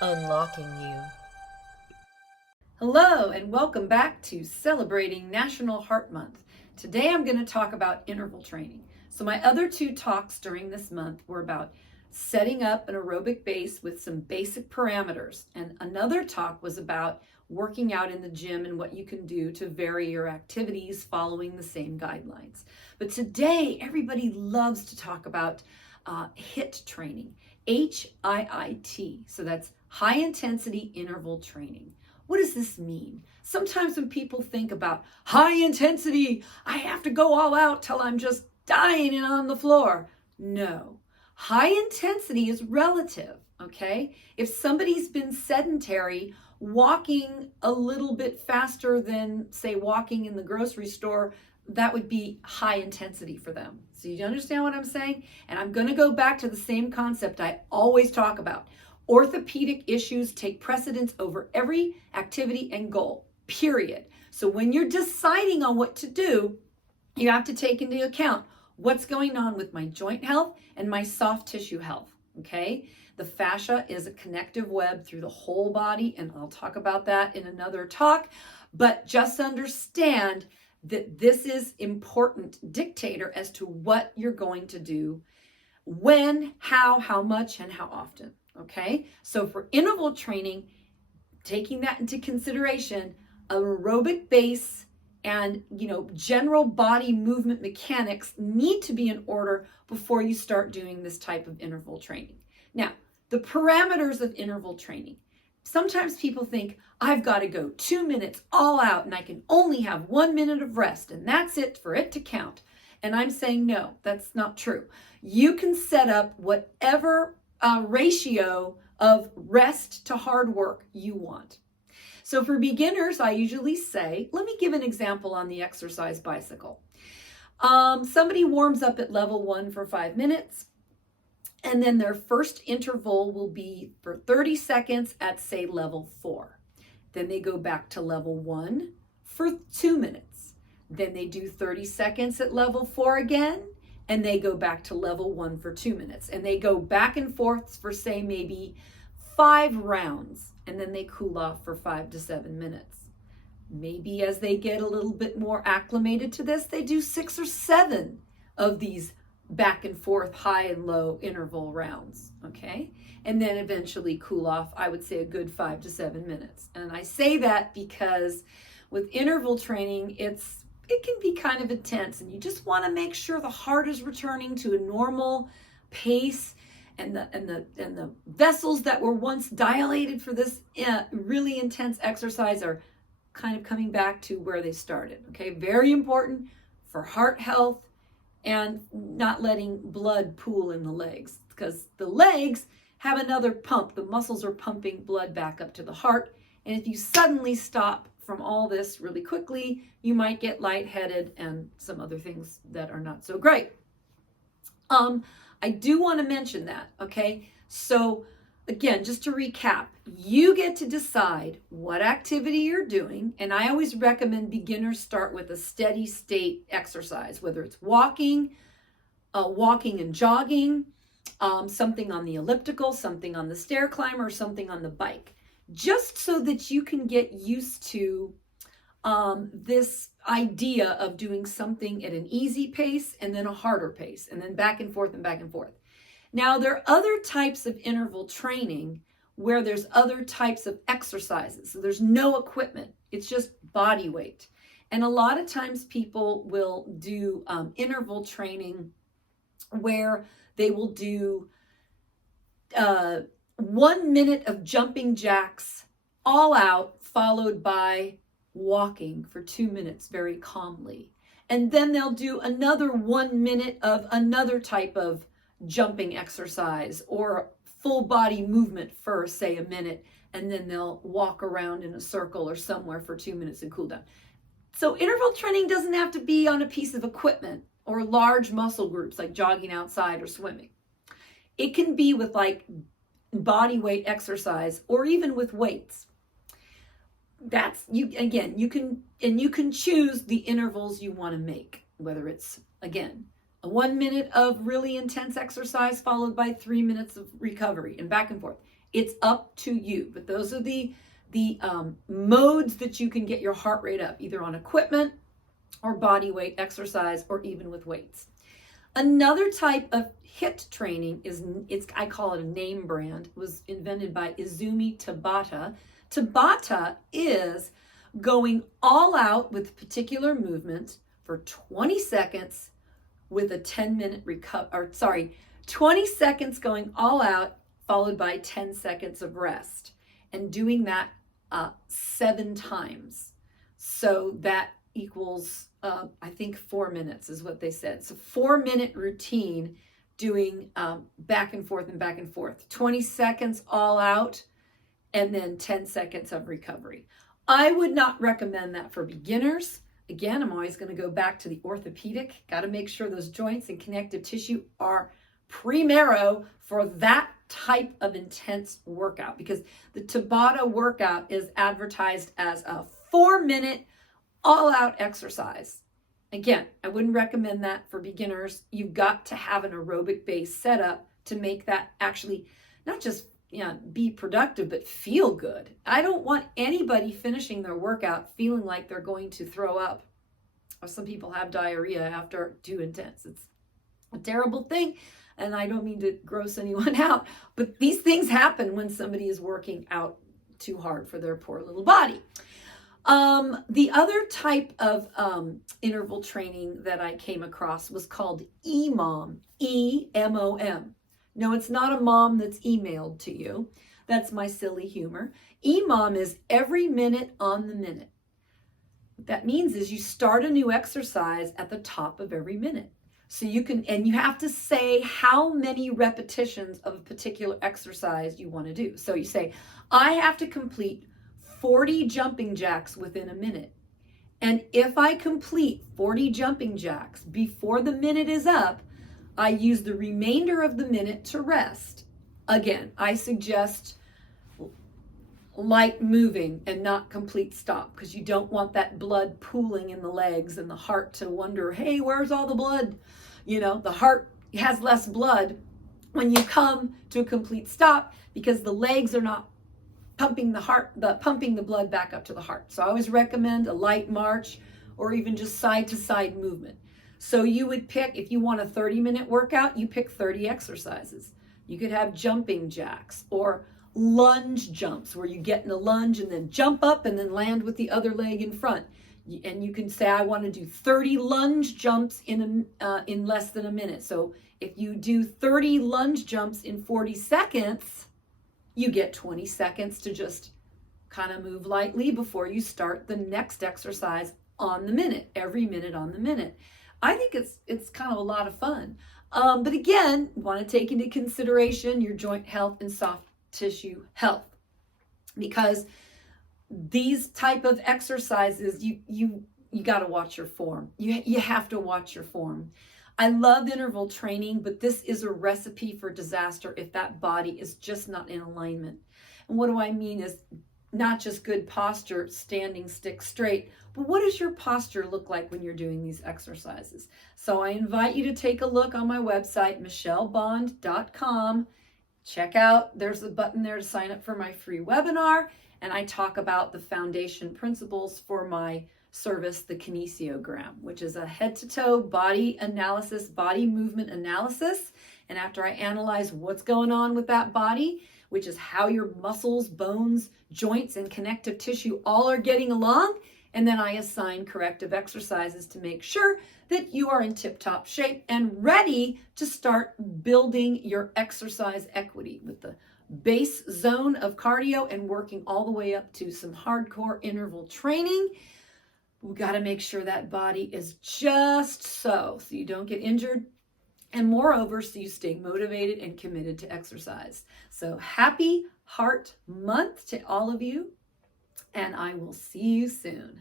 Unlocking you. Hello, and welcome back to Celebrating National Heart Month. Today I'm going to talk about interval training. So my other two talks during this month were about setting up an aerobic base with some basic parameters. And another talk was about working out in the gym and what you can do to vary your activities following the same guidelines. But today, everybody loves to talk about HIIT training, H-I-I-T. So that's high intensity interval training. What does this mean? Sometimes when people think about high intensity, I have to go all out till I'm just dying and on the floor. No, high intensity is relative, okay? If somebody's been sedentary, walking a little bit faster than, say, walking in the grocery store, that would be high intensity for them. So you understand what I'm saying? And I'm going to go back to the same concept I always talk about. Orthopedic issues take precedence over every activity and goal, period. So when you're deciding on what to do, you have to take into account what's going on with my joint health and my soft tissue health, okay? The fascia is a connective web through the whole body, and I'll talk about that in another talk, but just understand that this is important dictator as to what you're going to do, when, how much, and how often. Okay, so for interval training, taking that into consideration, aerobic base and general body movement mechanics need to be in order before you start doing this type of interval training. Now, the parameters of interval training. Sometimes people think I've got to go 2 minutes all out and I can only have 1 minute of rest and that's it for it to count. And I'm saying no, that's not true. You can set up whatever ratio of rest to hard work you want. So for beginners, I usually say, let me give an example on the exercise bicycle. Somebody warms up at level 1 for 5 minutes, and then their first interval will be for 30 seconds at, say, level 4. Then they go back to level 1 for 2 minutes. Then they do 30 seconds at level 4 again, and they go back to level 1 for 2 minutes. And they go back and forth for, say, maybe 5 rounds, and then they cool off for 5 to 7 minutes. Maybe as they get a little bit more acclimated to this, they do 6 or 7 of these back and forth high and low interval rounds, okay? And then eventually cool off, I would say a good 5 to 7 minutes. And I say that because with interval training, it can be kind of intense, and you just want to make sure the heart is returning to a normal pace, and the vessels that were once dilated for this really intense exercise are kind of coming back to where they started. Okay, very important for heart health and not letting blood pool in the legs, because the legs have another pump. The muscles are pumping blood back up to the heart, and if you suddenly stop from all this really quickly, you might get lightheaded and some other things that are not so great. I do want to mention that, okay? So again, just to recap, you get to decide what activity you're doing, and I always recommend beginners start with a steady state exercise, whether it's walking and jogging, something on the elliptical, something on the stair climber, or something on the bike, just so that you can get used to this idea of doing something at an easy pace and then a harder pace, and then back and forth and back and forth. Now, there are other types of interval training where there's other types of exercises. So there's no equipment. It's just body weight. And a lot of times people will do interval training where they will do 1 minute of jumping jacks all out, followed by walking for 2 minutes very calmly. And then they'll do another 1 minute of another type of jumping exercise or full body movement for, say, a minute, and then they'll walk around in a circle or somewhere for 2 minutes and cool down. So interval training doesn't have to be on a piece of equipment or large muscle groups like jogging outside or swimming. It can be with like body weight exercise or even with weights. That's you again, you can choose the intervals you want to make. whether it's, again, a 1 minute of really intense exercise followed by 3 minutes of recovery and back and forth. It's up to you, but those are the modes that you can get your heart rate up, either on equipment or body weight exercise or even with weights. Another type of HIIT training I call it a name brand. It was invented by Izumi Tabata. Tabata is going all out with particular movement for 20 seconds with a 10-minute 20 seconds going all out followed by 10 seconds of rest, and doing that 7 times. So that equals, I think 4 minutes is what they said. So 4-minute routine doing back and forth and back and forth. 20 seconds all out and then 10 seconds of recovery. I would not recommend that for beginners. Again, I'm always going to go back to the orthopedic. Got to make sure those joints and connective tissue are primero for that type of intense workout, because the Tabata workout is advertised as a 4-minute all-out exercise. Again, I wouldn't recommend that for beginners. You've got to have an aerobic base set up to make that actually not just be productive, but feel good. I don't want anybody finishing their workout feeling like they're going to throw up. Or some people have diarrhea after too intense. It's a terrible thing. And I don't mean to gross anyone out, but these things happen when somebody is working out too hard for their poor little body. The other type of interval training that I came across was called EMOM, E-M-O-M. No, it's not a mom that's emailed to you. That's my silly humor. EMOM is every minute on the minute. What that means is you start a new exercise at the top of every minute. So you have to say how many repetitions of a particular exercise you want to do. So you say, I have to complete 40 jumping jacks within a minute. And if I complete 40 jumping jacks before the minute is up, I use the remainder of the minute to rest. Again, I suggest light moving and not complete stop, because you don't want that blood pooling in the legs and the heart to wonder, hey, where's all the blood? The heart has less blood when you come to a complete stop because the legs are not pumping the blood back up to the heart. So I always recommend a light march or even just side to side movement. So you would pick, if you want a 30-minute workout, you pick 30 exercises. You could have jumping jacks or lunge jumps where you get in a lunge and then jump up and then land with the other leg in front. And you can say, I want to do 30 lunge jumps in less than a minute. So if you do 30 lunge jumps in 40 seconds, you get 20 seconds to just kind of move lightly before you start the next exercise on the minute, every minute on the minute. I think it's kind of a lot of fun. But again, you want to take into consideration your joint health and soft tissue health, because these type of exercises, you got to watch your form. You have to watch your form. I love interval training, but this is a recipe for disaster if that body is just not in alignment. And what do I mean is not just good posture, standing stick straight, but what does your posture look like when you're doing these exercises? So I invite you to take a look on my website, michelebond.com. Check out, there's a button there to sign up for my free webinar, and I talk about the foundation principles for my service, the kinesiogram, which is a head-to-toe body analysis, body movement analysis. And after I analyze what's going on with that body, which is how your muscles, bones, joints, and connective tissue all are getting along, and then I assign corrective exercises to make sure that you are in tip-top shape and ready to start building your exercise equity with the base zone of cardio and working all the way up to some hardcore interval training. We've got to make sure that body is just so you don't get injured, and moreover, so you stay motivated and committed to exercise. So happy Heart Month to all of you, and I will see you soon.